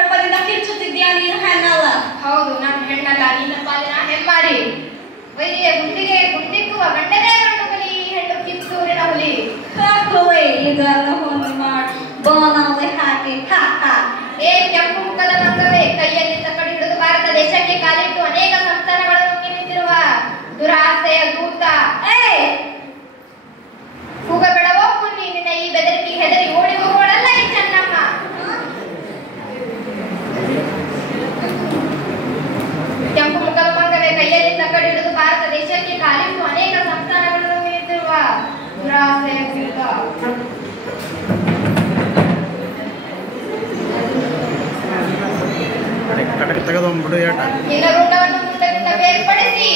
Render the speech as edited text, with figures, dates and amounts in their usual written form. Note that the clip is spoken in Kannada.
ದರ್ಪದಿಂದ ಕಿರ್ಚುತ್ತಿದ್ಯಾ ನೀನು ಹೆಣ್ಣಲ್ಲ? ಹೌದು, ನಾನು ಹೆಣ್ಣಲ್ಲ, ನಿನ್ನ ಪಾಲಿನ ಹೆಮ್ಮಾರಿ. ವೈರಿಯ ಗುಂಡಿಕ್ಕುವ ಗಂಡನೇ ಗಂಡು ಹುಲಿ, ಹೆಣ್ಣು ಕಿತ್ತೂರಿನ ಹುಲಿ. ಹುಲಿ ಇದೆಲ್ಲ ಹೊಂದು ಮಾಡಿ ಬೋನಲ್ಲಿ ಹಾಕಿ ಏ ಕೆಂಪು ಮುಖದ ಮಂಗವೇ, ಕೈಯಲ್ಲಿ ತಕ್ಕಡಿ ಹಿಡಿದು ಭಾರತ ದೇಶಕ್ಕೆ ಕಾಲಿಟ್ಟು ಅನೇಕ ಸಂಸ್ಥಾನಗಳನ್ನು ನುಂಗಿ ನಿಂತಿರುವ ದುರಾಸೆಯ ದೂತ. ಕೂಗಬೇಡವೋ ಕುನ್ನಿ, ನಿನ್ನ ಈ ಬೆದರಿಕೆ ಹೆದರಿ ಓಡಿ ಹೋಗೋಳಲ್ಲ ಈ ಚೆನ್ನಮ್ಮ. ಕೆಂಪು ಮುಖದ ಮಂಗವೇ, ಕೈಯಲ್ಲಿ ತಕ್ಕಡಿ ಹಿಡಿದು ಭಾರತ ದೇಶಕ್ಕೆ ಕಾಲಿಟ್ಟು ಅನೇಕ ಸಂಸ್ಥಾನಗಳನ್ನು ನುಂಗಿ ನಿಂತಿರುವ ದುರಾಸೆಯ ದೂತ. ನಿನ್ನ ರುಂಡವನ್ನು ಮುಂಡದಿಂದ ಬೇರ್ಪಡಿಸಿ